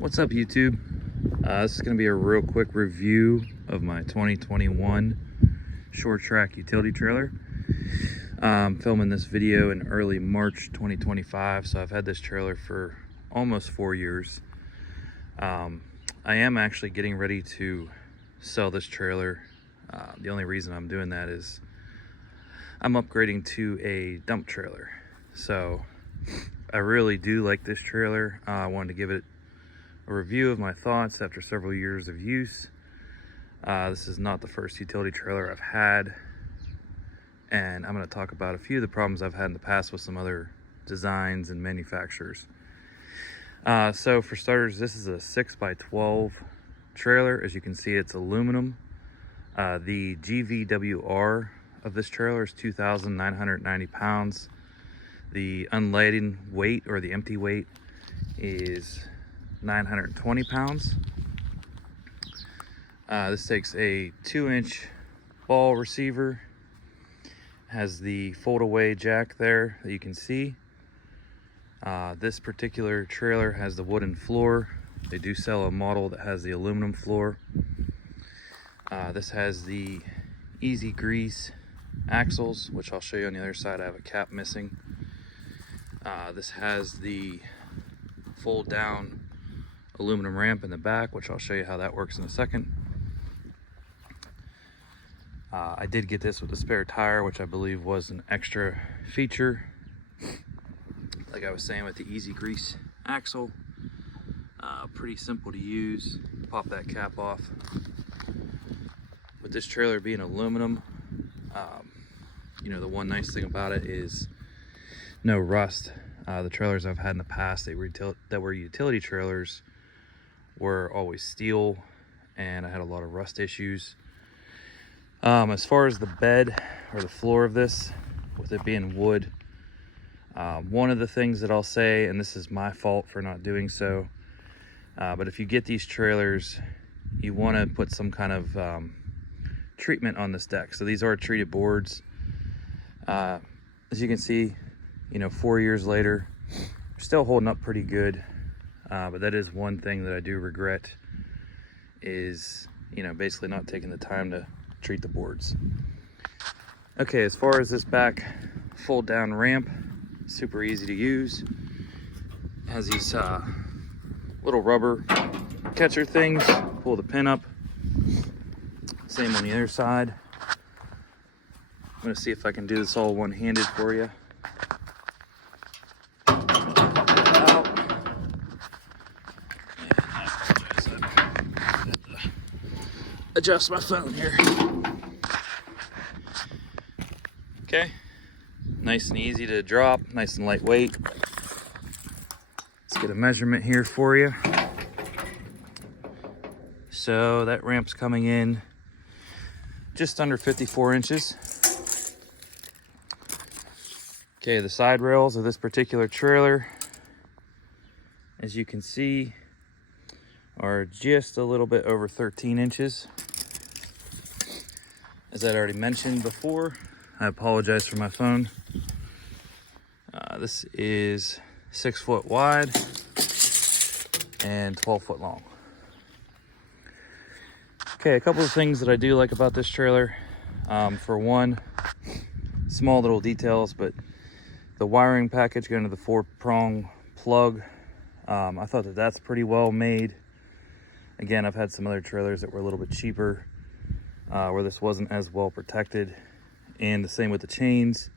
What's up, YouTube? This is going to be a real quick review of my 2021 SureTrac Utility trailer. I'm filming this video in early March 2025, so I've had this trailer for almost 4 years. I am actually getting ready to sell this trailer. The only reason I'm doing that is I'm upgrading to a dump trailer. So I really do like this trailer. I wanted to give it a review of my thoughts after several years of use. This is not the first utility trailer I've had, and I'm going to talk about a few of the problems I've had in the past with some other designs and manufacturers. So for starters, this is a 6x12 trailer. As you can see, it's aluminum. The GVWR of this trailer is 2,990 pounds. The unladen weight, or the empty weight, is 920 pounds. This takes a 2-inch ball receiver, has the fold-away jack there that you can see. This particular trailer has the wooden floor. They do sell a model that has the aluminum floor. This has the easy grease axles, which I'll show you on the other side. I have a cap missing. This has the fold down aluminum ramp in the back, which I'll show you how that works in a second. I did get this with a spare tire, which I believe was an extra feature. Like I was saying, with the easy grease axle, pretty simple to use. Pop that cap off. With this trailer being aluminum, you know, the one nice thing about it is no rust. The trailers I've had in the past that were utility trailers were always steel, and I had a lot of rust issues. As far as the bed or the floor of this, with it being wood, one of the things that I'll say, and this is my fault for not doing so, but if you get these trailers, you want to put some kind of treatment on this deck. So these are treated boards. As you can see, you know, 4 years later, still holding up pretty good. But that is one thing that I do regret, is, you know, basically not taking the time to treat the boards. Okay, as far as this back fold down ramp, super easy to use. It has these little rubber catcher things, pull the pin up. Same on the other side. I'm gonna see if I can do this all one-handed for you. Adjust my phone here. Okay, nice and easy to drop, nice and lightweight. Let's get a measurement here for you. So that ramp's coming in just under 54 inches. Okay, the side rails of this particular trailer, as you can see, are just a little bit over 13 inches. As I'd already mentioned before, I apologize for my phone. This is 6 foot wide and 12 foot long. Okay, a couple of things that I do like about this trailer. For one, small little details, but the wiring package going to the 4-prong plug, I thought that that's pretty well made. Again, I've had some other trailers that were a little bit cheaper, where this wasn't as well protected. And the same with the chains.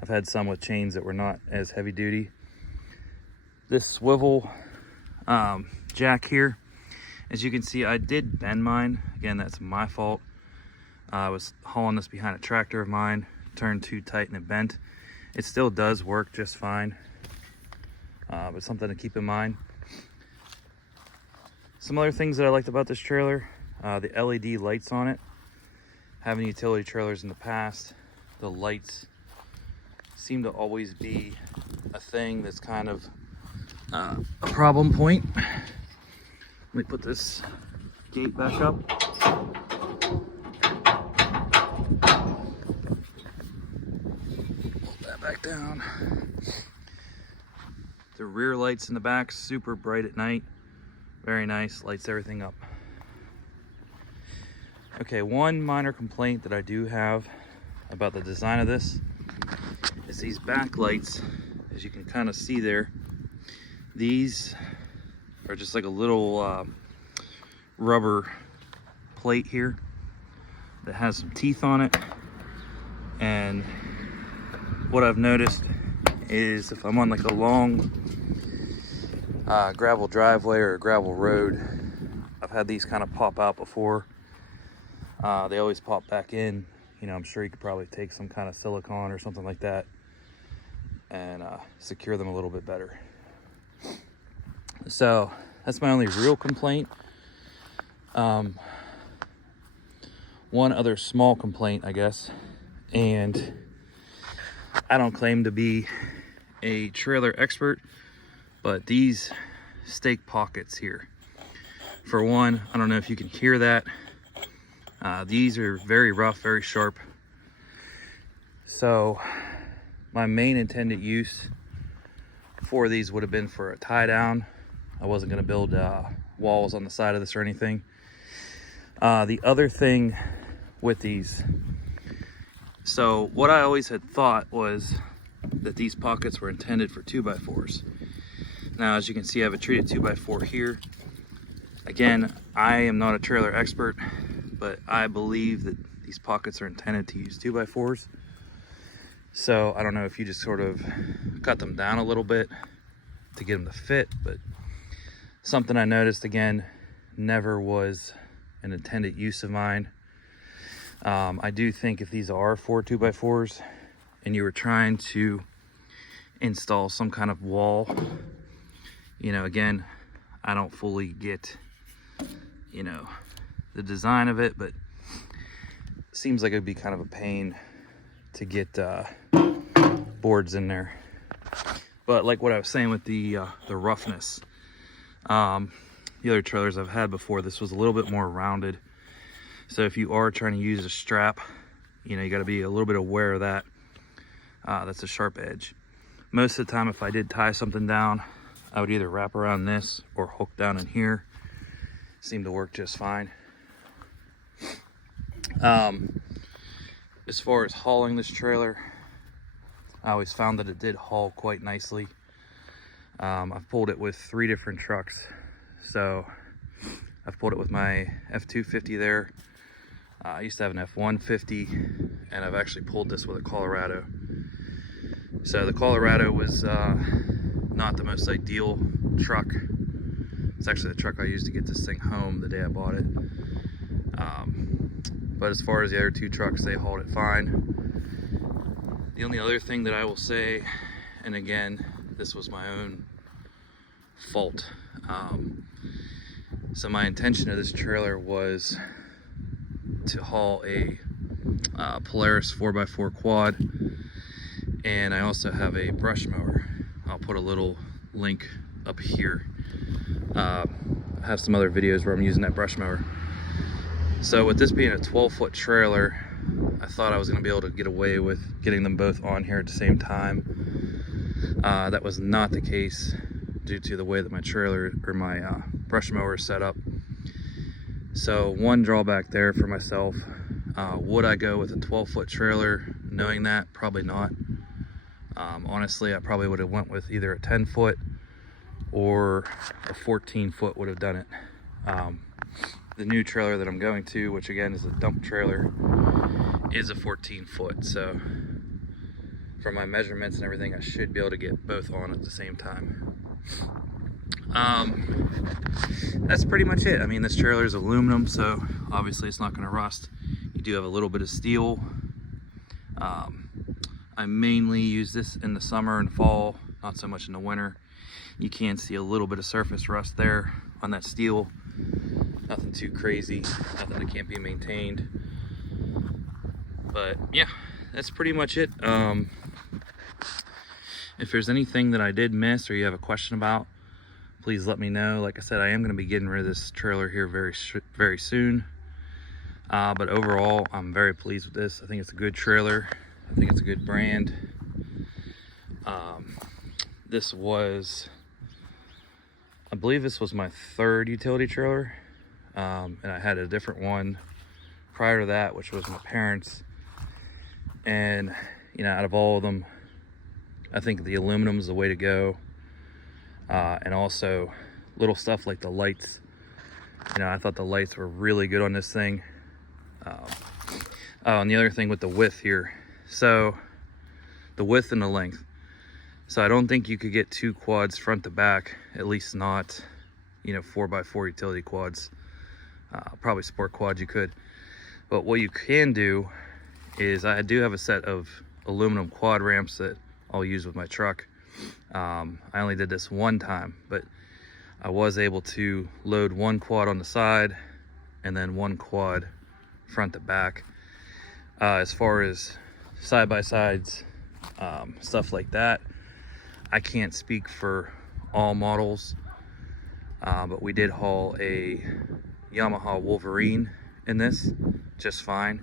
I've had some with chains that were not as heavy duty. This swivel jack here, as you can see, I did bend mine. Again, that's my fault. I was hauling this behind a tractor of mine, turned too tight and it bent. It still does work just fine, but something to keep in mind. Some other things that I liked about this trailer, the LED lights on it. Having utility trailers in the past, the lights seem to always be a thing that's kind of a problem point. Let me put this gate back up. Pull that back down. The rear lights in the back, super bright at night. Very nice, lights everything up. Okay, one minor complaint that I do have about the design of this is these backlights. As you can kind of see there, these are just like a little rubber plate here that has some teeth on it. And what I've noticed is if I'm on like a long gravel driveway or a gravel road, I've had these kind of pop out before. They always pop back in. You know, I'm sure you could probably take some kind of silicone or something like that and secure them a little bit better. So that's my only real complaint. One other small complaint, I guess, and I don't claim to be a trailer expert, but these stake pockets here, for one, I don't know if you can hear that. These are very rough, very sharp. So my main intended use for these would have been for a tie down. I wasn't going to build walls on the side of this or anything. The other thing with these, so what I always had thought was that these pockets were intended for 2x4s. Now, as you can see, I have a treated 2x4 here. Again, I am not a trailer expert, but I believe that these pockets are intended to use 2x4s. So I don't know if you just sort of cut them down a little bit to get them to fit, but something I noticed, again, never was an intended use of mine. I do think if these are for 2x4s and you were trying to install some kind of wall, you know, again, I don't fully get, you know, the design of it, but it seems like it'd be kind of a pain to get boards in there. But like what I was saying with the roughness, the other trailers I've had before, this was a little bit more rounded. So if you are trying to use a strap, you know, you got to be a little bit aware of that. That's a sharp edge. Most of the time, if I did tie something down, I would either wrap around this or hook down in here. Seemed to work just fine. As far as hauling this trailer, I always found that it did haul quite nicely. I've pulled it with 3 different trucks. So I've pulled it with my F250 there. I used to have an F150, and I've actually pulled this with a Colorado. So the Colorado was not the most ideal truck. It's actually the truck I used to get this thing home the day I bought it. But as far as the other 2 trucks, they hauled it fine. The only other thing that I will say, and again, this was my own fault. So my intention of this trailer was to haul a Polaris 4x4 quad, and I also have a brush mower. I'll put a little link up here. I have some other videos where I'm using that brush mower. So with this being a 12-foot trailer, I thought I was going to be able to get away with getting them both on here at the same time. That was not the case due to the way that my trailer or my brush mower is set up. So one drawback there for myself. Would I go with a 12-foot trailer knowing that? Probably not. Honestly, I probably would have went with either a 10-foot or a 14-foot would have done it. The new trailer that I'm going to, which again is a dump trailer, is a 14-foot. So from my measurements and everything, I should be able to get both on at the same time. That's pretty much it. I mean, this trailer is aluminum, so obviously it's not going to rust. You do have a little bit of steel. I mainly use this in the summer and fall, not so much in the winter. You can see a little bit of surface rust there on that steel. Nothing too crazy, nothing that can't be maintained. But yeah, that's pretty much it. If there's anything that I did miss or you have a question about, please let me know. Like I said, I am going to be getting rid of this trailer here very soon. But overall, I'm very pleased with this. I think it's a good trailer. I think it's a good brand. This was I believe this was my third utility trailer, and I had a different one prior to that, which was my parents'. And you know, out of all of them, I think the aluminum is the way to go. And also little stuff like the lights. You know, I thought the lights were really good on this thing. Oh, and the other thing with the width here, so the width and the length. So I don't think you could get 2 quads front to back, at least not, you know, 4x4 utility quads. Probably sport quads you could. But what you can do is, I do have a set of aluminum quad ramps that I'll use with my truck. I only did this one time, but I was able to load 1 quad on the side and then 1 quad front to back. As far as side-by-sides, stuff like that, I can't speak for all models, but we did haul a Yamaha Wolverine in this just fine.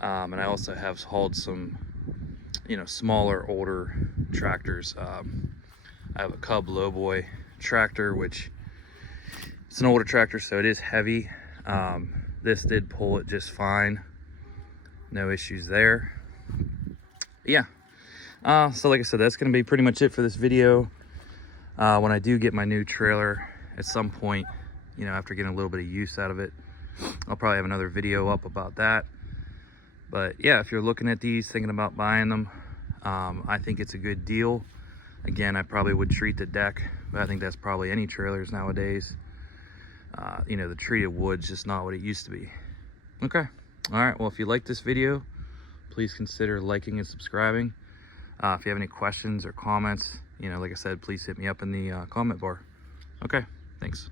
And I also have hauled some, you know, smaller, older tractors. I have a Cub Lowboy tractor, which it's an older tractor, so it is heavy. This did pull it just fine. No issues there. Yeah. So like I said, that's going to be pretty much it for this video. When I do get my new trailer at some point, you know, after getting a little bit of use out of it, I'll probably have another video up about that. But yeah, if you're looking at these, thinking about buying them, I think it's a good deal. Again, I probably would treat the deck, but I think that's probably any trailers nowadays. You know, the treated wood's just not what it used to be. Okay. All right. Well, if you like this video, please consider liking and subscribing. If you have any questions or comments, you know, like I said, please hit me up in the comment bar. Okay. Thanks.